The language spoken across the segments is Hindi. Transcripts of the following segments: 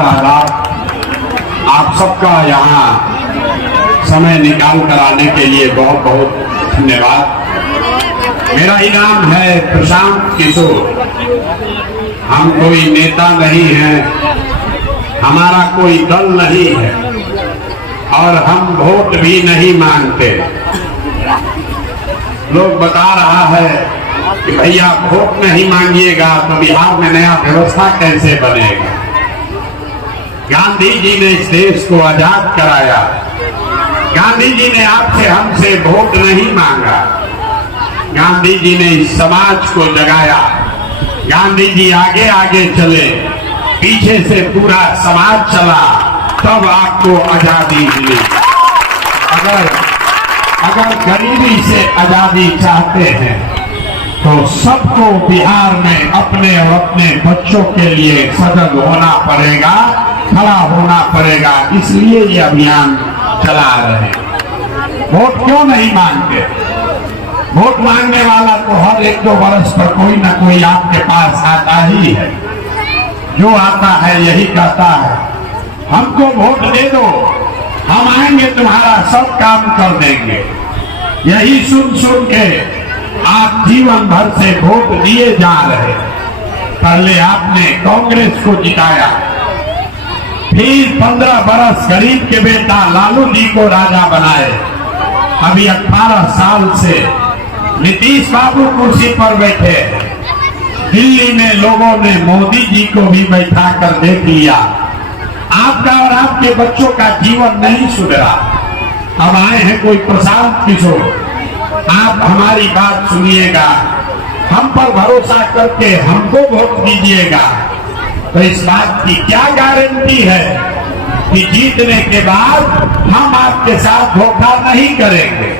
नमस्कार, आदाब। आप सबका यहाँ समय निकाल कर आने के लिए बहुत बहुत धन्यवाद। मेरा ही नाम है प्रशांत किशोर। हम कोई नेता नहीं है, हमारा कोई दल नहीं है और हम वोट भी नहीं मांगते। लोग बता रहा है कि भैया वोट नहीं मांगिएगा तो बिहार में नया व्यवस्था कैसे बनेगा। गांधी जी ने इस देश को आजाद कराया। गांधी जी ने आपसे हमसे वोट नहीं मांगा। गांधी जी ने इस समाज को जगाया। गांधी जी आगे आगे चले, पीछे से पूरा समाज चला, तब आपको आजादी मिली। अगर गरीबी से आजादी चाहते हैं तो सबको बिहार में अपने और अपने बच्चों के लिए सजग होना पड़ेगा, खड़ा होना पड़ेगा। इसलिए ये अभियान चला रहे हैं। वोट क्यों नहीं मांगते? वोट मांगने वाला तो हर 1-2 वर्ष पर कोई ना कोई आपके पास आता ही है। जो आता है यही कहता है हमको वोट दे दो, हम आएंगे तुम्हारा सब काम कर देंगे। यही सुन सुन के आप जीवन भर से वोट दिए जा रहे। पहले आपने कांग्रेस को जिताया, फिर 15 बरस गरीब के बेटा लालू जी को राजा बनाए। अभी 18 साल से नीतीश बाबू कुर्सी पर बैठे। दिल्ली में लोगों ने मोदी जी को भी बैठा कर देख लिया। आपका और आपके बच्चों का जीवन नहीं सुधरा। अब आए हैं कोई प्रशांत किशोर। आप हमारी बात सुनिएगा, हम पर भरोसा करके हमको वोट दीजिएगा। तो इस बात की क्या गारंटी है कि जीतने के बाद हम आपके साथ धोखा नहीं करेंगे।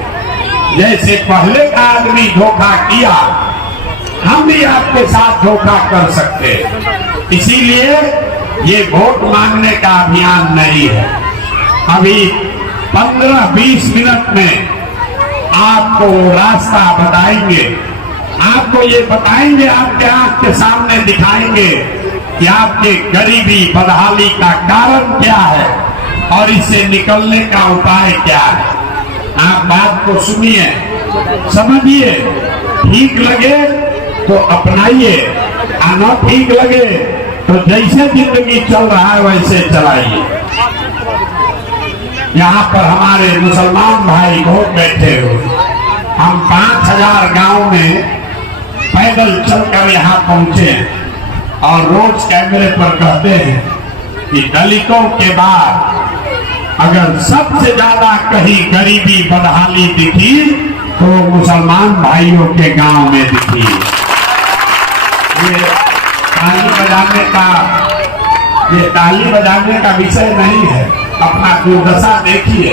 जैसे पहले का आदमी धोखा किया, हम भी आपके साथ धोखा कर सकते। इसीलिए ये वोट मांगने का अभियान नहीं है। अभी 15-20 मिनट में आपको रास्ता बताएंगे। आपको ये बताएंगे, आपके आंख के सामने दिखाएंगे कि आपके गरीबी बदहाली का कारण क्या है और इससे निकलने का उपाय क्या है। आप बात को सुनिए, समझिए, ठीक लगे तो अपनाइए, और न ठीक लगे तो जैसे जिंदगी चल रहा है वैसे चलाइए। यहाँ पर हमारे मुसलमान भाई बहुत बैठे हुए। हम 5000 गांव में पैदल चलकर यहाँ पहुंचे और रोज कैमरे पर कहते हैं कि दलितों के बाद अगर सबसे ज्यादा कहीं गरीबी बदहाली दिखी तो मुसलमान भाइयों के गांव में दिखी। ये ताली बजाने का विषय नहीं है। अपना दुर्दशा देखिए,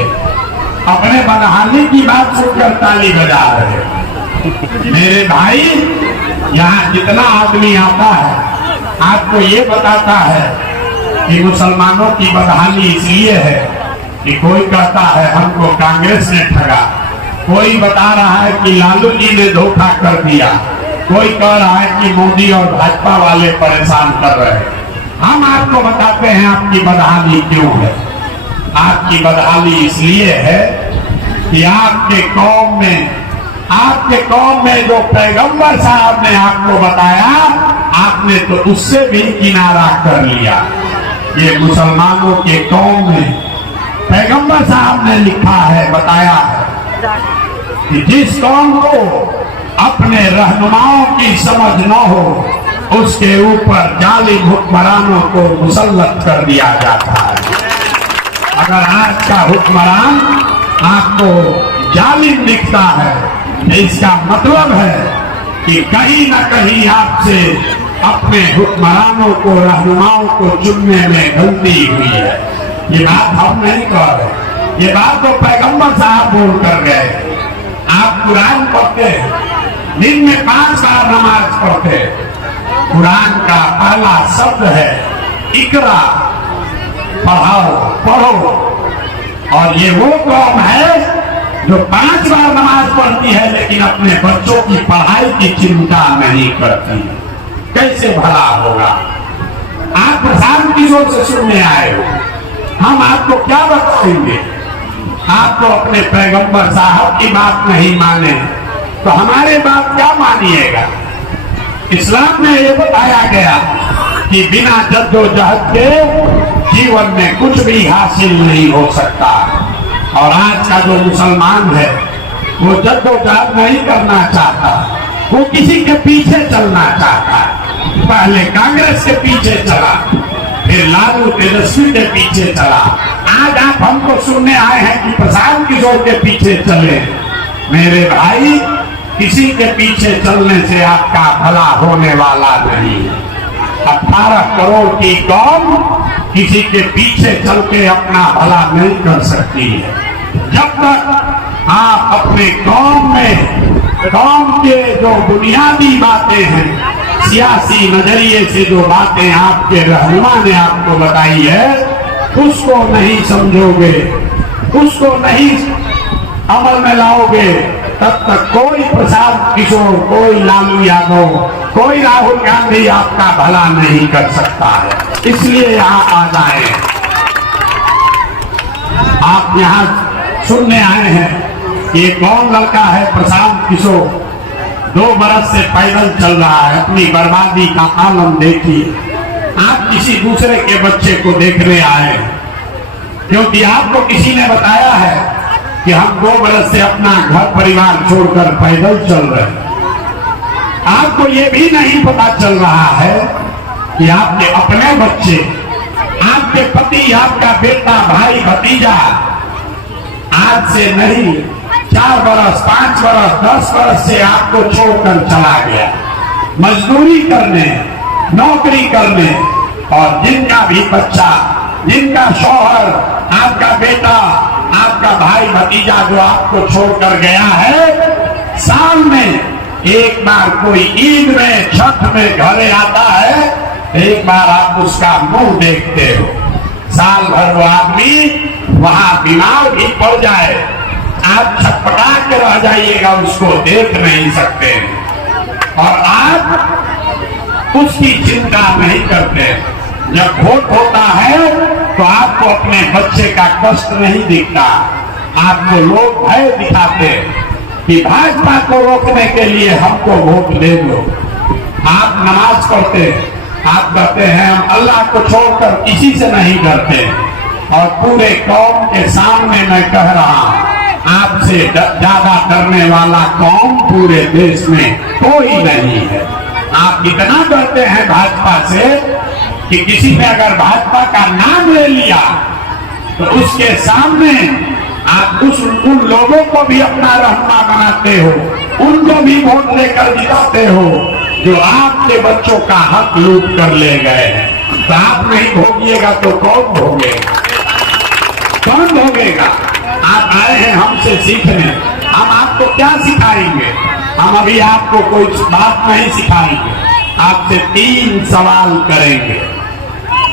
अपने बदहाली की बात सुनकर ताली बजा रहे। मेरे भाई, यहाँ जितना आदमी आता है आपको ये बताता है कि मुसलमानों की बदहाली इसलिए है कि कोई कहता है हमको कांग्रेस ने ठगा, कोई बता रहा है कि लालू जी ने धोखा कर दिया, कोई कह रहा है कि मोदी और भाजपा वाले परेशान कर रहे हैं। हम आपको बताते हैं आपकी बदहाली क्यों है। आपकी बदहाली इसलिए है कि आपके कौम में जो पैगंबर साहब ने आपको बताया, आपने तो उससे भी किनारा कर लिया। ये मुसलमानों के कौम में पैगंबर साहब ने लिखा है, बताया है कि जिस कौम को अपने रहनुमाओं की समझ न हो उसके ऊपर जालिम हुक्मरानों को मुसल्लत कर दिया जाता है। अगर आज का हुक्मरान आपको जालिम दिखता है तो इसका मतलब है कि कहीं न कहीं आपसे अपने हुक्मरानों को, रहनुमाओं को चुनने में गलती हुई है। ये बात हम नहीं कह रहे, ये बात तो पैगंबर साहब बोल कर गए। आप कुरान पढ़ते हैं, दिन में 5 बार नमाज पढ़ते हैं। कुरान का पहला शब्द है इकरा, पढ़ो। और ये वो कौम है जो 5 बार नमाज पढ़ती है लेकिन अपने बच्चों की पढ़ाई की चिंता नहीं करती। कैसे भला होगा? आप प्रशांत किशोर से सुनने आए हो, हम आपको क्या बताएंगे? आपको अपने पैगंबर साहब की बात नहीं माने तो हमारे बात क्या मानिएगा? इस्लाम में ये बताया गया कि बिना जद्दोजहद के जीवन में कुछ भी हासिल नहीं हो सकता। और आज का जो मुसलमान है वो जद्दोजहद नहीं करना चाहता, वो किसी के पीछे चलना चाहता है। पहले कांग्रेस के पीछे चला, फिर लालू तेजस्वी के पीछे चला, आज आप हमको सुनने आए हैं कि प्रशांत किशोर के पीछे चले। मेरे भाई, किसी के पीछे चलने से आपका भला होने वाला नहीं। 18 करोड़ की कौम किसी के पीछे चल के अपना भला नहीं कर सकती है। जब तक आप अपने कौम में कौम के जो बुनियादी बातें हैं, सियासी नजरिए से जो बातें आपके रहनुमा ने आपको बताई है, उसको नहीं समझोगे, उसको नहीं अमल में लाओगे, तब तक कोई प्रशांत किशोर, कोई लालू यादव, कोई राहुल गांधी आपका भला नहीं कर सकता है। इसलिए यहाँ आ जाए। आप यहाँ सुनने आए हैं कि ये कौन लड़का है प्रशांत किशोर, 2 बरस से पैदल चल रहा है, अपनी बर्बादी का आलम देखिए। आप किसी दूसरे के बच्चे को देखने आए क्योंकि आपको किसी ने बताया है कि हम 2 बरस से अपना घर परिवार छोड़कर पैदल चल रहे हैं। आपको ये भी नहीं पता चल रहा है कि आपके अपने बच्चे, आपके पति, आपका बेटा, भाई, भतीजा आज से नहीं 4 बरस, 5 बरस, 10 बरस से आपको छोड़कर चला गया मजदूरी करने, नौकरी करने। और जिनका भी बच्चा, जिनका शौहर, आपका बेटा, आपका भाई, भतीजा जो आपको छोड़कर गया है, साल में एक बार कोई ईद में, छठ में घरे आता है, एक बार आप उसका मुंह देखते हो। साल भर वो आदमी वहां बीमार भी पड़ जाए, आप छटपटा के रह जाइएगा, उसको देख नहीं सकते। और आप उसकी चिंता नहीं करते। जब वोट होता है तो आपको अपने बच्चे का कष्ट नहीं दिखता, आपको लोग भय दिखाते कि भाजपा को रोकने के लिए हमको वोट दे दो। आप नमाज पढ़ते, आप कहते हैं हम अल्लाह को छोड़कर किसी से नहीं डरते। और पूरे कौम के सामने मैं कह रहा हूं, आपसे ज्यादा डरने वाला कौम पूरे देश में कोई नहीं है। आप इतना डरते हैं भाजपा से कि किसी ने अगर भाजपा का नाम ले लिया तो उसके सामने आप उन लोगों को भी अपना रहनुमा बनाते हो, उनको भी वोट लेकर जिताते हो जो आपके बच्चों का हक लूट कर ले गए हैं। तो आप नहीं भोगिएगा तो कौन भोगेगा? कौन भोगेगा? आप आए हैं हमसे सीखने, हम आपको क्या सिखाएंगे? हम अभी आपको कोई बात नहीं सिखाएंगे, आपसे 3 सवाल करेंगे।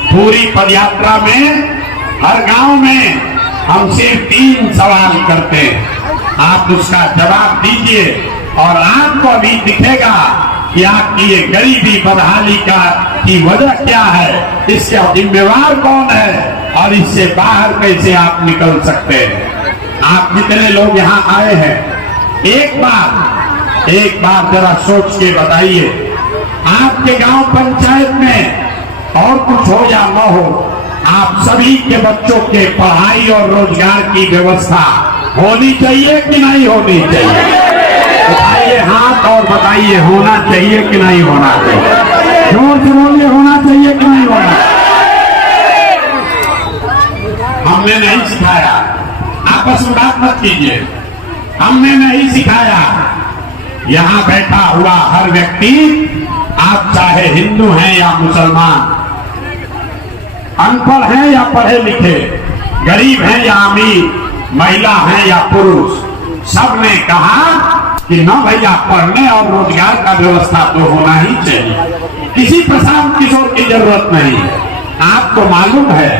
पूरी पदयात्रा में हर गांव में हम सिर्फ 3 सवाल करते हैं, आप उसका जवाब दीजिए और आपको अभी दिखेगा कि आपकी ये गरीबी बदहाली की वजह क्या है, इसका जिम्मेवार कौन है और इससे बाहर कैसे आप निकल सकते हैं। आप जितने लोग यहाँ आए हैं, एक बार जरा सोच के बताइए, आपके गांव पंचायत में और कुछ हो या न हो, आप सभी के बच्चों के पढ़ाई और रोजगार की व्यवस्था होनी चाहिए कि नहीं होनी चाहिए? उठाइए हाथ और बताइए, होना चाहिए कि नहीं होना चाहिए? जोर से बोलिए, होना चाहिए कि नहीं होना? हमने नहीं सिखाया, आपस में बात मत कीजिए, हमने नहीं सिखाया। यहाँ बैठा हुआ हर व्यक्ति, आप चाहे हिंदू हैं या मुसलमान, अनपढ़ हैं या पढ़े लिखे, गरीब हैं या अमीर, महिला हैं या पुरुष, सबने कहा कि न भैया पढ़ने और रोजगार का व्यवस्था तो होना ही चाहिए। किसी प्रशांत किशोर की जरूरत नहीं है। आपको मालूम है,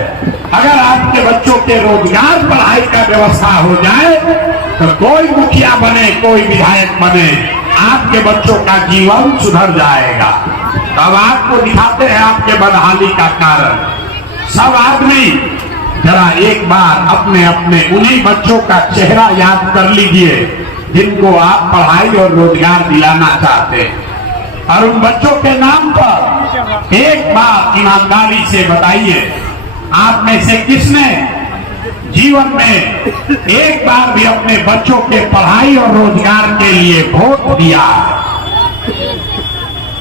अगर आपके बच्चों के रोजगार पढ़ाई का व्यवस्था हो जाए तो कोई मुखिया बने, कोई विधायक बने, आपके बच्चों का जीवन सुधर जाएगा। अब आपको दिखाते हैं आपके बदहाली का कारण। सब आदमी जरा एक बार अपने अपने उन्हीं बच्चों का चेहरा याद कर लीजिए जिनको आप पढ़ाई और रोजगार दिलाना चाहते हैं, और उन बच्चों के नाम पर एक बार ईमानदारी से बताइए, आप में से किसने जीवन में एक बार भी अपने बच्चों के पढ़ाई और रोजगार के लिए वोट दिया?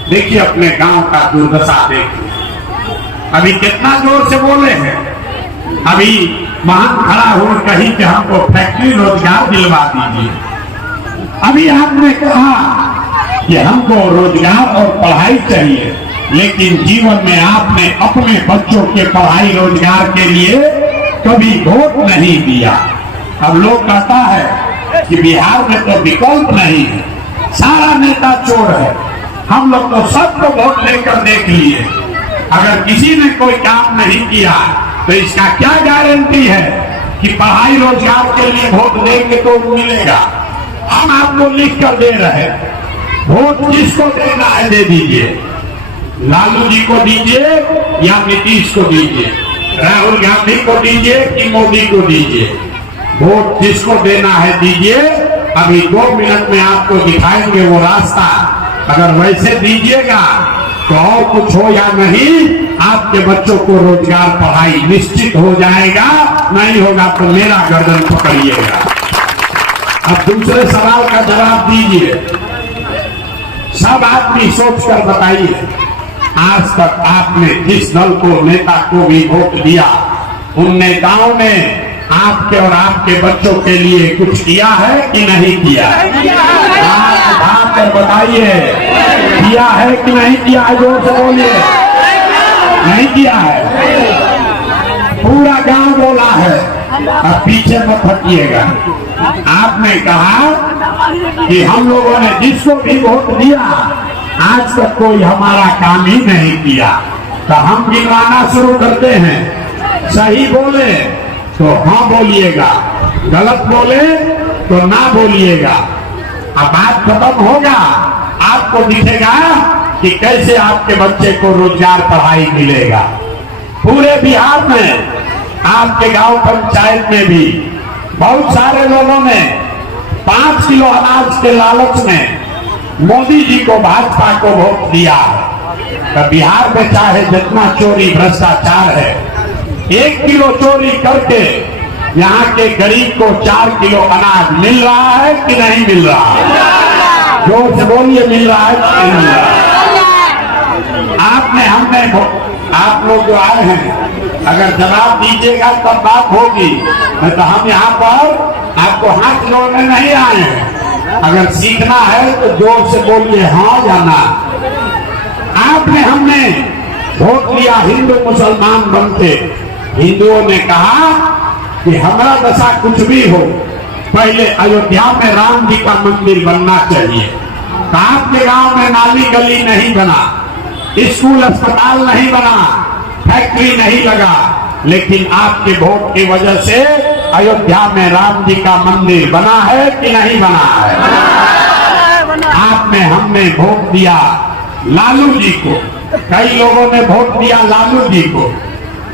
देखिए अपने गांव का दुर्दशा देखिए। अभी कितना जोर से बोले हैं, अभी वाहन खड़ा हो कहीं कि हमको फैक्ट्री रोजगार दिलवा दीजिए। अभी आपने कहा कि हमको रोजगार और पढ़ाई चाहिए, लेकिन जीवन में आपने अपने बच्चों के पढ़ाई रोजगार के लिए कभी वोट नहीं दिया। अब लोग कहता है कि बिहार में तो विकल्प नहीं है, सारा नेता चोर है। हम लोग तो सबको वोट लेकर देख लिए, अगर किसी ने कोई काम नहीं किया तो इसका क्या गारंटी है कि पढ़ाई रोजगार के लिए वोट देंगे तो मिलेगा? हम आपको लिख कर दे रहे हैं, वोट जिसको देना है दे दीजिए, लालू जी को दीजिए या नीतीश को दीजिए, राहुल गांधी को दीजिए कि मोदी को दीजिए, वोट जिसको देना है दीजिए। अभी 2 मिनट में आपको दिखाएंगे वो रास्ता। अगर वैसे दीजिएगा तो और कुछ हो या नहीं, आपके बच्चों को रोजगार पढ़ाई निश्चित हो जाएगा, नहीं होगा तो मेरा गर्दन पकड़िएगा। अब दूसरे सवाल का जवाब दीजिए। सब आदमी सोचकर बताइए, आज तक आपने जिस दल को, नेता को भी वोट दिया, उन नेताओं ने आपके और आपके बच्चों के लिए कुछ किया है कि नहीं किया? हाथ उठाकर बताइए, किया है कि नहीं किया है? जोर से बोलिए। नहीं किया है, पूरा गांव बोला है। अब पीछे मत हटिएगा। आपने कहा कि हम लोगों ने जिसको भी वोट दिया आज तक कोई हमारा काम ही नहीं किया, तो हम गिनवाना शुरू करते हैं। सही बोले तो हाँ बोलिएगा, गलत बोले तो ना बोलिएगा। अब बात खत्म होगा, आपको दिखेगा कि कैसे आपके बच्चे को रोजगार पढ़ाई मिलेगा। पूरे बिहार में, आपके गांव पंचायत में भी बहुत सारे लोगों ने 5 किलो अनाज के लालच में मोदी जी को, भाजपा को वोट दिया। तो बिहार में चाहे जितना चोरी भ्रष्टाचार है, 1 किलो चोरी करके यहाँ के गरीब को 4 किलो अनाज मिल रहा है कि नहीं मिल रहा? जोर से बोलिए, मिल रहा है कि नहीं मिल रहा? आपने, हमने, आप लोग जो आए हैं, अगर जवाब दीजिएगा तब बात होगी, नहीं तो हम यहाँ पर आपको हाथ जोड़ने नहीं आए हैं। अगर सीखना है तो जोर से बोलिए हाँ या ना। आपने, हमने वोट दिया हिंदू मुसलमान बनते। हिंदुओं ने कहा कि हमारा दशा कुछ भी हो, पहले अयोध्या में राम जी का मंदिर बनना चाहिए। तो आपके गांव में नाली गली नहीं बना, स्कूल अस्पताल नहीं बना, फैक्ट्री नहीं लगा, लेकिन आपके वोट की वजह से अयोध्या में राम जी का मंदिर बना है कि नहीं बना है? आपने, हमने वोट दिया लालू जी को। कई लोगों ने वोट दिया लालू जी को।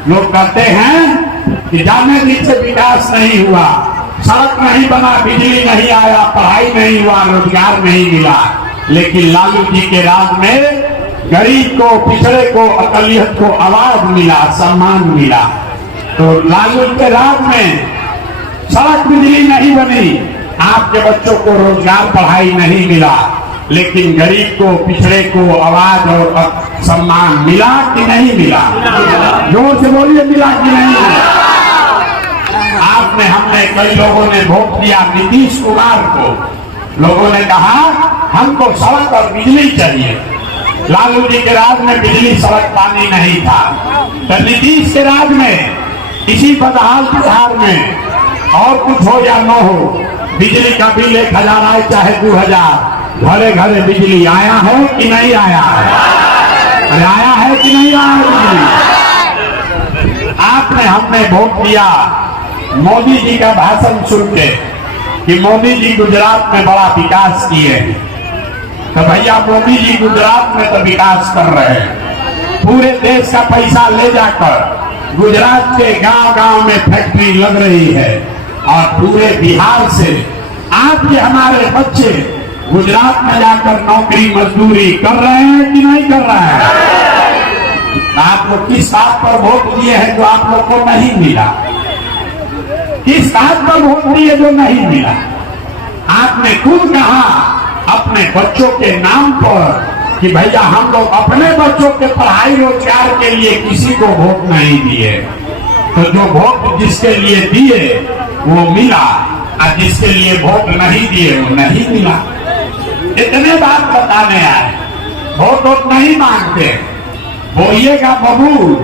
लोग कहते हैं कि जाने नीचे विकास नहीं हुआ, सड़क नहीं बना, बिजली नहीं आया, पढ़ाई नहीं हुआ, रोजगार नहीं मिला। लेकिन लालू जी के राज में गरीब को, पिछड़े को, अकलियत को आवाज मिला, सम्मान मिला। तो लालू के राज में सड़क, बिजली नहीं बनी, आपके बच्चों को रोजगार, पढ़ाई नहीं मिला, लेकिन गरीब को, पिछड़े को आवाज और सम्मान मिला कि नहीं मिला? जोर से बोलिए, मिला कि नहीं मिला? आपने, हमने, कई लोगों ने वोट दिया नीतीश कुमार को। लोगों ने कहा हमको सड़क और बिजली चाहिए। लालू जी के राज में बिजली, सड़क, पानी नहीं था। तो नीतीश के राज में, इसी बदहाल बिहार में, और कुछ हो या न हो, बिजली का बिल 1000 आए चाहे 2000, घरे घरे बिजली आया है कि नहीं आया है? अरे आया है कि नहीं आया बिजली? आपने, हमने वोट दिया मोदी जी का भाषण सुन के कि मोदी जी गुजरात में बड़ा विकास किए हैं। तो भैया मोदी जी गुजरात में तो विकास कर रहे हैं, पूरे देश का पैसा ले जाकर गुजरात के गांव गांव में फैक्ट्री लग रही है और पूरे बिहार से आज के हमारे बच्चे गुजरात में जाकर नौकरी मजदूरी कर रहे हैं कि नहीं कर रहे हैं। आप लोग किस बात पर वोट दिए हैं जो आप लोग को नहीं मिला, किस बात पर वोट दिए जो नहीं मिला। आपने खुद कहा अपने बच्चों के नाम पर कि भैया हम लोग अपने बच्चों के पढ़ाई रोजगार के लिए किसी को वोट नहीं दिए, तो जो वोट जिसके लिए दिए वो मिला और जिसके लिए वोट नहीं दिए वो नहीं मिला। इतने बात बताने आए, वोट नहीं मांगते, बोइएगा बबूल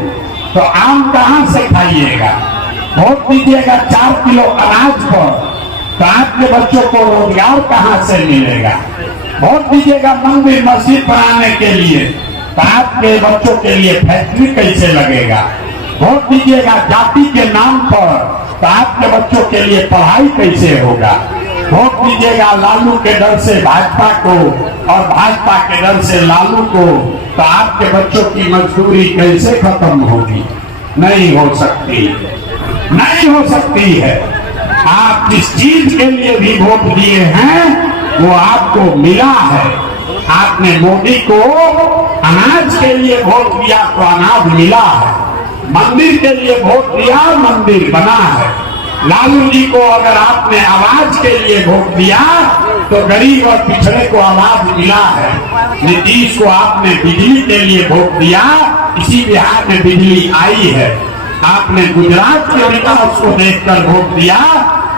तो आम कहां से खाइएगा, वोट दीजिएगा 4 किलो अनाज पर तो आपके बच्चों को रोजगार कहां से मिलेगा। वोट दीजिएगा मंदिर मस्जिद बनाने के लिए तो आपके बच्चों के लिए फैक्ट्री कैसे लगेगा। वोट दीजिएगा जाति के नाम पर तो आपके बच्चों के लिए पढ़ाई कैसे होगा। वोट दीजिएगा लालू के डर से भाजपा को और भाजपा के डर से लालू को तो आपके बच्चों की मजदूरी कैसे खत्म होगी। नहीं हो सकती, नहीं हो सकती है। आप जिस चीज के लिए भी वोट दिए हैं वो आपको मिला है। आपने मोदी को अनाज के लिए वोट दिया तो अनाज मिला है, मंदिर के लिए वोट दिया मंदिर बना है। लालू जी को अगर आपने आवाज के लिए वोट दिया तो गरीब और पिछड़े को आवाज मिला है। नीतीश को आपने बिजली के लिए वोट दिया, इसी बिहार में बिजली आई है। आपने गुजरात के विकास को देखकर वोट दिया,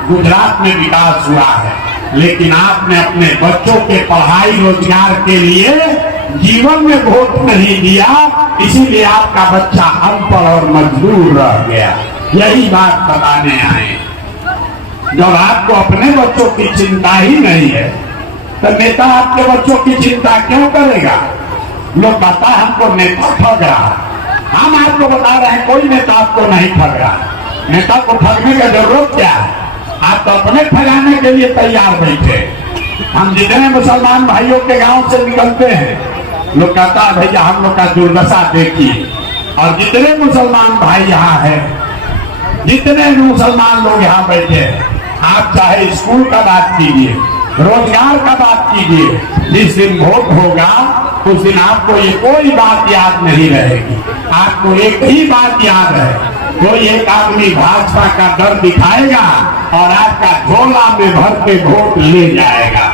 गुजरात में विकास हुआ है। लेकिन आपने अपने बच्चों के पढ़ाई रोजगार के लिए जीवन में वोट नहीं दिया, इसीलिए आपका बच्चा अनपढ़ और मजदूर रह गया। यही बात बताने आए। जब आपको अपने बच्चों की चिंता ही नहीं है तो नेता आपके बच्चों की चिंता क्यों करेगा। लोग कहता है हमको नेता ठग रहा, हम आपको बता रहे हैं कोई नेता आपको नहीं ठग रहा। नेता को ठगने की जरूरत क्या है, आप तो अपने ठगाने के लिए तैयार बैठे। हम जितने मुसलमान भाइयों के गांव से निकलते हैं लोग कहता है भैया हम लोग का दुर्दशा देखिए। और जितने मुसलमान भाई यहाँ है, जितने मुसलमान लोग यहाँ बैठे, आप चाहे स्कूल का बात कीजिए, रोजगार का बात कीजिए, जिस दिन वोट होगा उस दिन आपको ये कोई बात याद नहीं रहेगी। आपको एक ही बात याद है, कोई एक आदमी भाजपा का डर दिखाएगा और आपका झोला में भर के वोट ले जाएगा।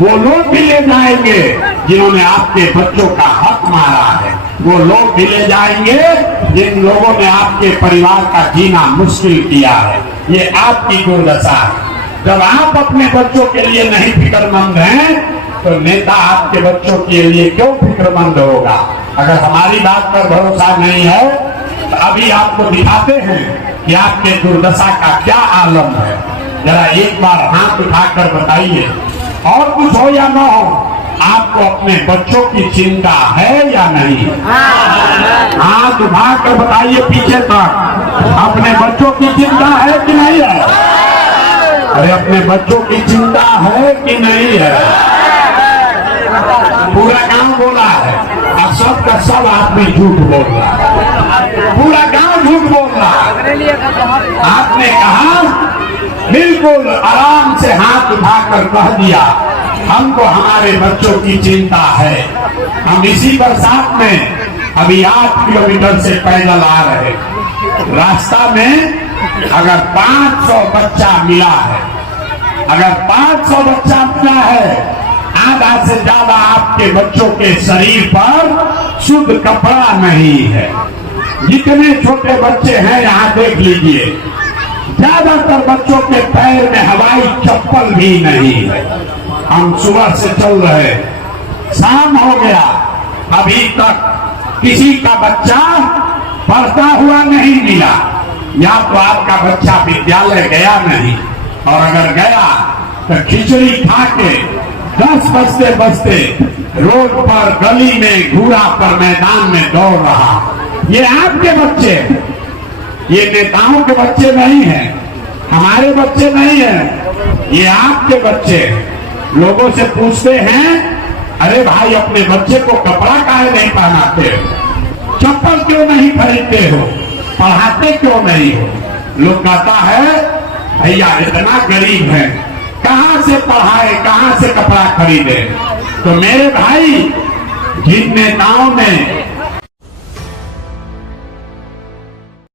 वो लोग भी ले जाएंगे जिन्होंने आपके बच्चों का हक मारा है, वो लोग भी ले जाएंगे जिन लोगों ने आपके परिवार का जीना मुश्किल किया है। ये आपकी दुर्दशा है। जब आप अपने बच्चों के लिए नहीं फिक्रमंद हैं तो नेता आपके बच्चों के लिए क्यों फिक्रमंद होगा। अगर हमारी बात पर भरोसा नहीं है तो अभी आपको दिखाते हैं कि आपके दुर्दशा का क्या आलम है। जरा एक बार हाथ उठाकर बताइए, और कुछ हो या न हो, आपको अपने बच्चों की चिंता है या नहीं। हाथ उठाकर बताइए पीछे तक, अपने बच्चों की चिंता है कि नहीं है। अरे अपने बच्चों की चिंता है कि नहीं है। पूरा गांव बोला है और सब का सब आदमी झूठ बोल रहा है, पूरा गांव झूठ बोल रहा है। आपने कहा बिल्कुल आराम से हाथ उठाकर कह दिया हमको हमारे बच्चों की चिंता है। हम इसी बरसात में अभी 8 किलोमीटर से पैदल आ रहे, रास्ता में अगर 500 बच्चा मिला है, अगर 500 बच्चा मिला है, आधा से ज्यादा आपके बच्चों के शरीर पर शुद्ध कपड़ा नहीं है। जितने छोटे बच्चे हैं यहाँ देख लीजिए, ज्यादातर बच्चों के पैर में हवाई चप्पल भी नहीं है। हम सुबह से चल रहे, शाम हो गया, अभी तक किसी का बच्चा पढ़ता हुआ नहीं मिला। या तो आपका बच्चा विद्यालय गया नहीं, और अगर गया तो खिचड़ी खा के 10 बजते बजते रोड पर, गली में, घूरा पर, मैदान में दौड़ रहा। ये आपके बच्चे, ये नेताओं के बच्चे नहीं हैं, हमारे बच्चे नहीं हैं, ये आपके बच्चे। लोगों से पूछते हैं अरे भाई अपने बच्चे को कपड़ा काहे नहीं पहनाते हो, चप्पल क्यों नहीं खरीदते हो, पढ़ाते क्यों नहीं हो। लोग कहता है भैया इतना गरीब है कहां से पढ़ाए कहां से कपड़ा खरीदे। तो मेरे भाई जिन नेताओं ने